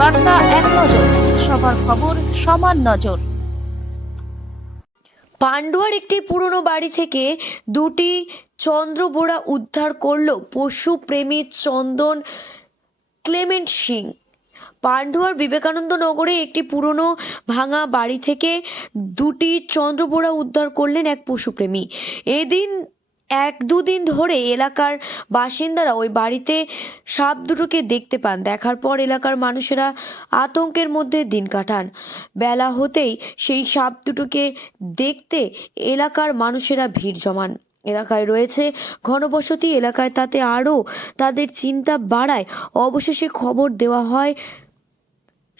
বার্তা এক নজর, সবার খবর সমান নজর। পান্ডুয়ার একটি পুরনো বাড়ি থেকে দুটি চন্দ্রবোড়া উদ্ধার করল পশুপ্রেমী চন্দন ক্লেমেন্ট সিং। পান্ডুয়ার বিবেকানন্দ নগরে একটি পুরনো ভাঙা বাড়ি থেকে দুটি চন্দ্রবোড়া উদ্ধার করলেন এক পশুপ্রেমী। এদিন দুদিন ধরে এলাকার বাসিন্দারা ওই বাড়িতে সাপ দুটোকে দেখতে পান। দেখার পর এলাকার মানুষেরা আতঙ্কের মধ্যে দিন কাটান। বেলা হতেই সেই সাপ দুটোকে দেখতে এলাকার মানুষেরা ভিড় জমান। এলাকায় রয়েছে ঘনবসতি এলাকায়, তাতে আরও তাদের চিন্তা বাড়ায়। অবশেষে খবর দেওয়া হয়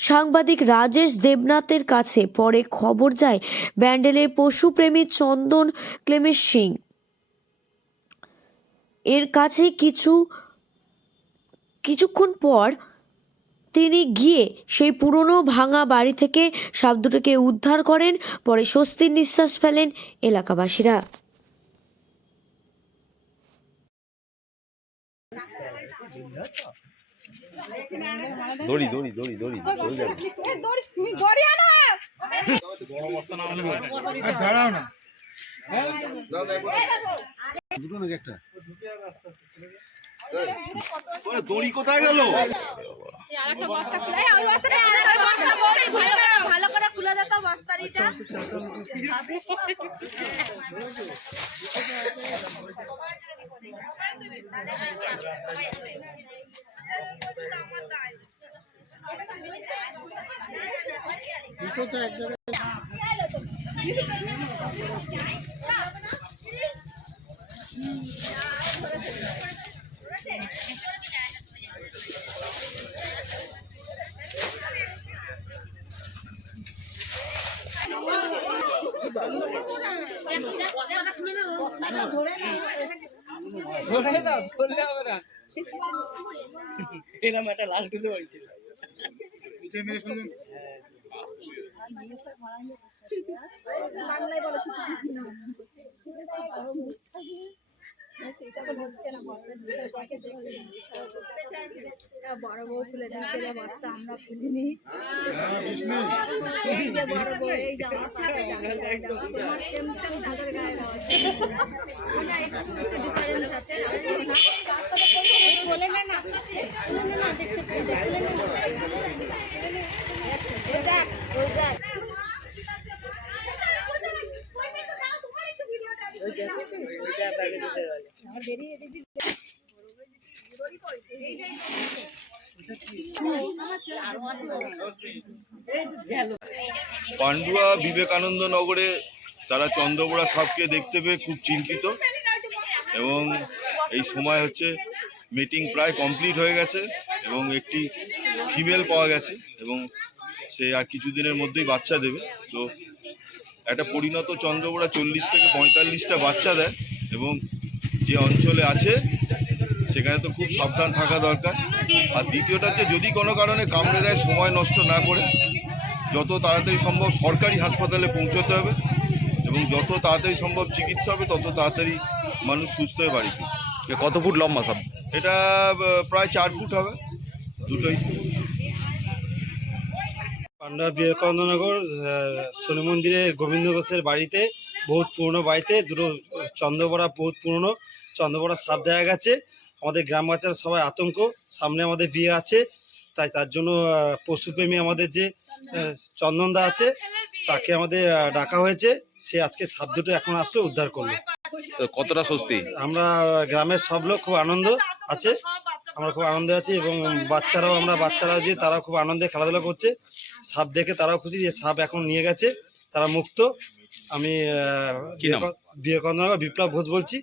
সাংবাদিক রাজেশ দেবনাথের কাছে। পরে খবর যায় ব্যান্ডেলের পশুপ্রেমী চন্দন ক্লেমেন্ট সিং এর কাছে। কিছুক্ষণ পর তিনি গিয়ে সেই পুরনো ভাঙা বাড়ি থেকে সাপ দুটোকে উদ্ধার করেন। পরে স্বস্তির নিঃশ্বাস ফেলেন এলাকাবাসীরা। দড়ি দড়ি দড়ি দড়ি দড়ি দাঁড়াও না, দড়ি কোথায় গেল? ভালো করে খুলে যেত বস্তারিটা। এরকম একটা লাশ খুঁজে পাইছিল। বড় বউ খুলে দিচ্ছে বস্তা, আমরা খুলিনি। বড় বউ এই জামা ডিফারেন্স আছে। পান্ডুয়া বিবেকানন্দ নগরে তারা চন্দ্রবোড়া সাপকে দেখতে পেয়ে খুব চিন্তিত, এবং এই সময় হচ্ছে মিটিং প্রায় কমপ্লিট হয়ে গেছে এবং একটি ফিমেল পাওয়া গেছে এবং সে আর কিছুদিনের মধ্যেই বাচ্চা দেবে। তো একটা পরিণত চন্দ্রবোড়া 40 থেকে 45টা বাচ্চা দেয়, এবং যে অঞ্চলে আছে সেখানে তো খুব সাবধান থাকা দরকার। আর দ্বিতীয়টা হচ্ছে, যদি কোনো কারণে কামড়ে দেয় সময় নষ্ট না করে যত তাড়াতাড়ি সম্ভব সরকারি হাসপাতালে পৌঁছতে হবে, এবং যত তাড়াতাড়ি সম্ভব চিকিৎসা হবে তত তাড়াতাড়ি মানুষ সুস্থ হয়ে বাড়ি ফিরবে। কত ফুট লম্বা সাপ? এটা প্রায় 4 ফুট হবে, দুটোই। পান্ডুয়া বিবেকানন্দনগর শনি মন্দিরে গোবিন্দ ঘোষের বাড়িতে, বহুত পুরনো বাড়িতে দুটো বহুত পুরনো চন্দ্রবোড়া সাপ দেখা গেছে। আমাদের গ্রামবাসীরা সবাই আতঙ্ক, সামনে আমাদের বিয়ে আছে, তাই তার জন্য পশুপ্রেমী আমাদের যে চন্দনদা আছে তাকে আমাদের ডাকা হয়েছে। সে আজকে সাপ দুটো এখন আসলে উদ্ধার করলো। কতটা স্বস্তি? আমরা গ্রামের সব লোক খুব আনন্দ আছে, আমরা খুব আনন্দে আছি, এবং বাচ্চারাও যে তারাও খুব আনন্দে খেলাধুলা করছে। সাপ দেখে তারাও খুশি যে সাপ এখন নিয়ে গেছে, তারা মুক্ত। আমি বিবেকানন্দ বিপ্লব ঘোষ বলছি।